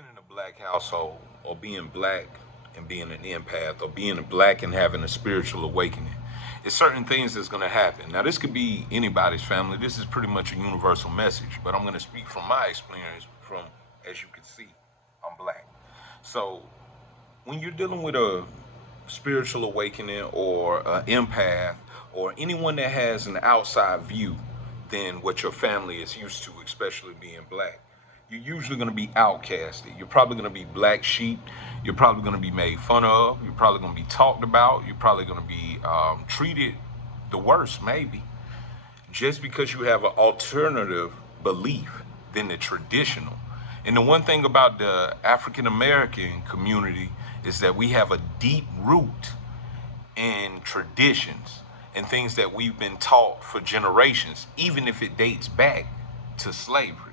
being in a black household, or being black and being an empath, or being a black and having a spiritual awakening, it's certain things that's going to happen. Now, this could be anybody's family. This is pretty much a universal message, but I'm going to speak from my experience. From, as you can see, I'm black. So when you're dealing with a spiritual awakening or an empath or anyone that has an outside view than what your family is used to, especially being black, you're usually going to be outcasted. You're probably going to be black sheep. You're probably going to be made fun of. You're probably going to be talked about. You're probably going to be treated the worst, maybe, just because you have an alternative belief than the traditional. And the one thing about the African American community is that we have a deep root in traditions and things that we've been taught for generations, even if it dates back to slavery.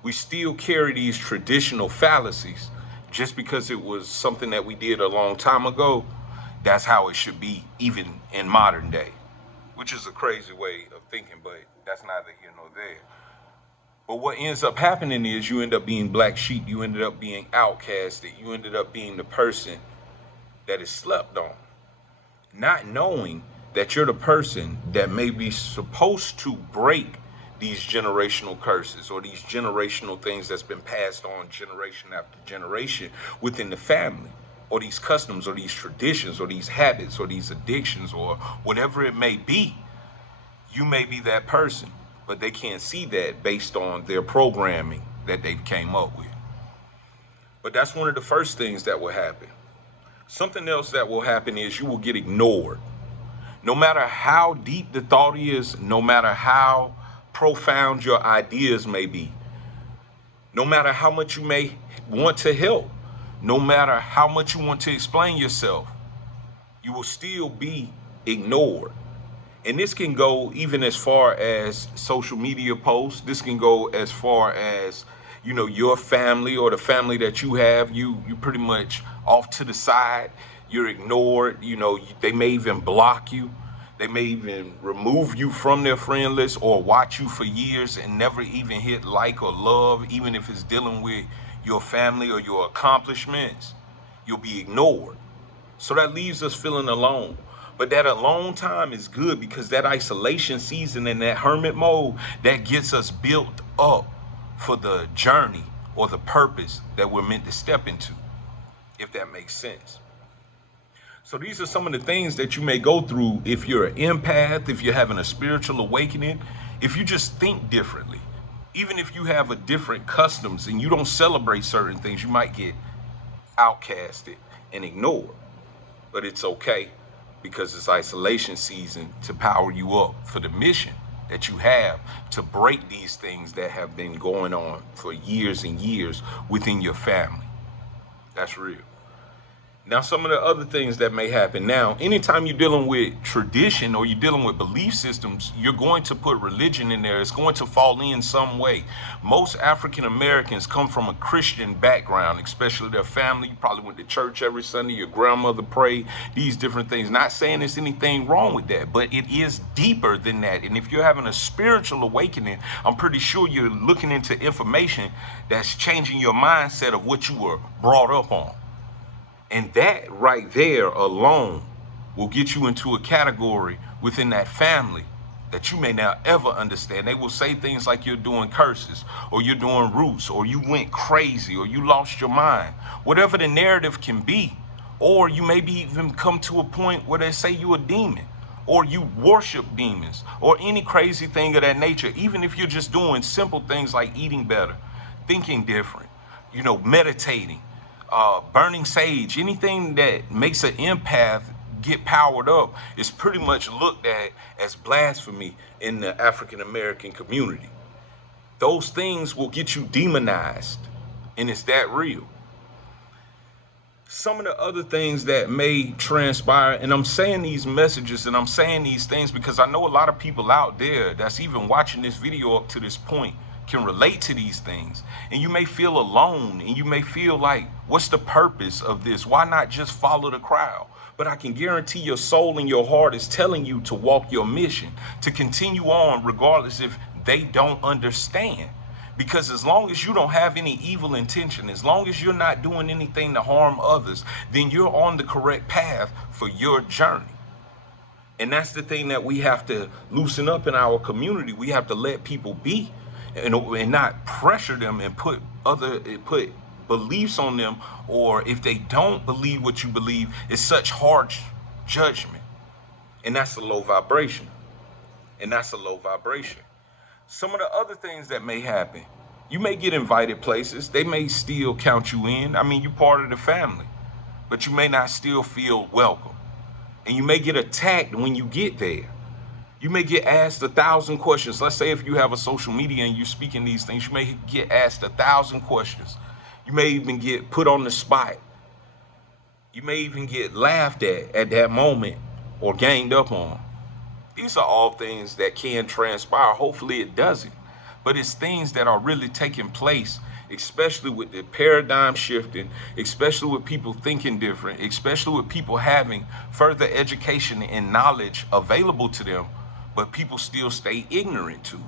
We still carry these traditional fallacies just because it was something that we did a long time ago. That's how it should be, even in modern day, which is a crazy way of thinking, but that's neither here nor there. But what ends up happening is you end up being black sheep. You ended up being outcasted. You ended up being the person that is slept on, not knowing that you're the person that may be supposed to break these generational curses or these generational things that's been passed on generation after generation within the family, or these customs or these traditions or these habits or these addictions or whatever it may be. You may be that person, but they can't see that based on their programming that they've came up with. But that's one of the first things that will happen. Something else that will happen is you will get ignored. No matter how deep the thought is, no matter how profound your ideas may be, no matter how much you may want to help, no matter how much you want to explain yourself, you will still be ignored. And this can go even as far as social media posts. This can go as far as, your family or the family that you have. You pretty much off to the side. You're ignored. They may even block you. They may even remove you from their friend list or watch you for years and never even hit like or love, even if it's dealing with your family or your accomplishments. You'll be ignored. So that leaves us feeling alone. But that alone time is good because that isolation season and that hermit mode, that gets us built up for the journey or the purpose that we're meant to step into, if that makes sense. So these are some of the things that you may go through if you're an empath, if you're having a spiritual awakening, if you just think differently. Even if you have a different customs and you don't celebrate certain things, you might get outcasted and ignored. But it's okay, because it's isolation season to power you up for the mission that you have to break these things that have been going on for years and years within your family. That's real. Now, some of the other things that may happen. Now, anytime you're dealing with tradition or you're dealing with belief systems, you're going to put religion in there. It's going to fall in some way. Most African Americans come from a Christian background, especially their family. You probably went to church every Sunday. Your grandmother prayed, these different things. Not saying there's anything wrong with that, but it is deeper than that. And if you're having a spiritual awakening, I'm pretty sure you're looking into information that's changing your mindset of what you were brought up on. And that right there alone will get you into a category within that family that you may not ever understand. They will say things like you're doing curses, or you're doing roots, or you went crazy, or you lost your mind. Whatever the narrative can be. Or you maybe even come to a point where they say you're a demon, or you worship demons, or any crazy thing of that nature. Even if you're just doing simple things like eating better, thinking different, meditating, burning sage, anything that makes an empath get powered up is pretty much looked at as blasphemy in the African American community. Those things will get you demonized, and it's that real. Some of the other things that may transpire, and I'm saying these messages and I'm saying these things because I know a lot of people out there that's even watching this video up to this point can relate to these things. And you may feel alone, and you may feel like, what's the purpose of this? Why not just follow the crowd? But I can guarantee your soul and your heart is telling you to walk your mission, to continue on regardless if they don't understand. Because as long as you don't have any evil intention, as long as you're not doing anything to harm others, then you're on the correct path for your journey. And that's the thing that we have to loosen up in our community. We have to let people be, and not pressure them and put beliefs on them, or if they don't believe what you believe, it's such harsh judgment. And that's a low vibration. And that's a low vibration. Some of the other things that may happen, you may get invited places. They may still count you in. I mean, you're part of the family, but you may not still feel welcome. And you may get attacked when you get there. You may get asked 1,000 questions. Let's say if you have a social media and you're speaking these things, you may get asked 1,000 questions. You may even get put on the spot. You may even get laughed at that moment or ganged up on. These are all things that can transpire. Hopefully it doesn't. But it's things that are really taking place, especially with the paradigm shifting, especially with people thinking different, especially with people having further education and knowledge available to them, but people still stay ignorant to it.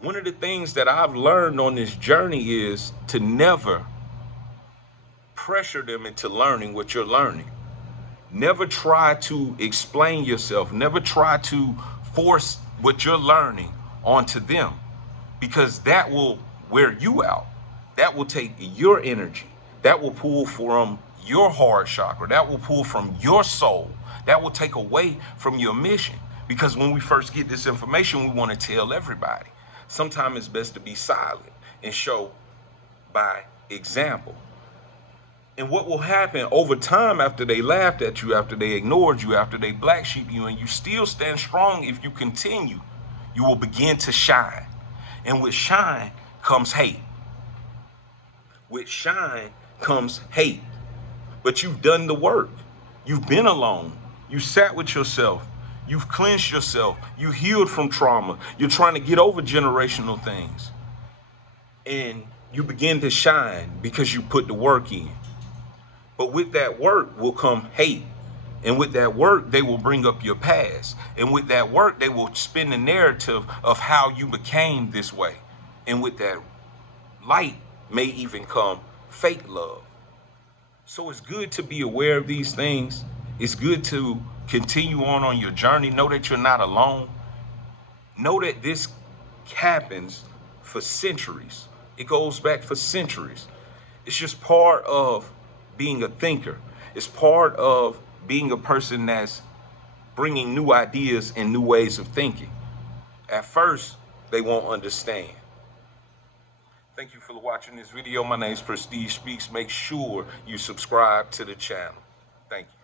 One of the things that I've learned on this journey is to never pressure them into learning what you're learning. Never try to explain yourself. Never try to force what you're learning onto them, because that will wear you out. That will take your energy. That will pull from your heart chakra. That will pull from your soul. That will take away from your mission. Because when we first get this information, we want to tell everybody. Sometimes it's best to be silent and show by example. And what will happen over time, after they laughed at you, after they ignored you, after they black sheep you, and you still stand strong, if you continue, you will begin to shine. And with shine comes hate. With shine comes hate. But you've done the work. You've been alone. You sat with yourself. You've cleansed yourself. You healed from trauma. You're trying to get over generational things. And you begin to shine because you put the work in. But with that work will come hate. And with that work, they will bring up your past. And with that work, they will spin the narrative of how you became this way. And with that light may even come fake love. So it's good to be aware of these things. It's good to continue on your journey. Know that you're not alone. Know that this happens for centuries. It goes back for centuries. It's just part of being a thinker. It's part of being a person that's bringing new ideas and new ways of thinking. At first, they won't understand. Thank you for watching this video. My name is Prestige Speaks. Make sure you subscribe to the channel. Thank you.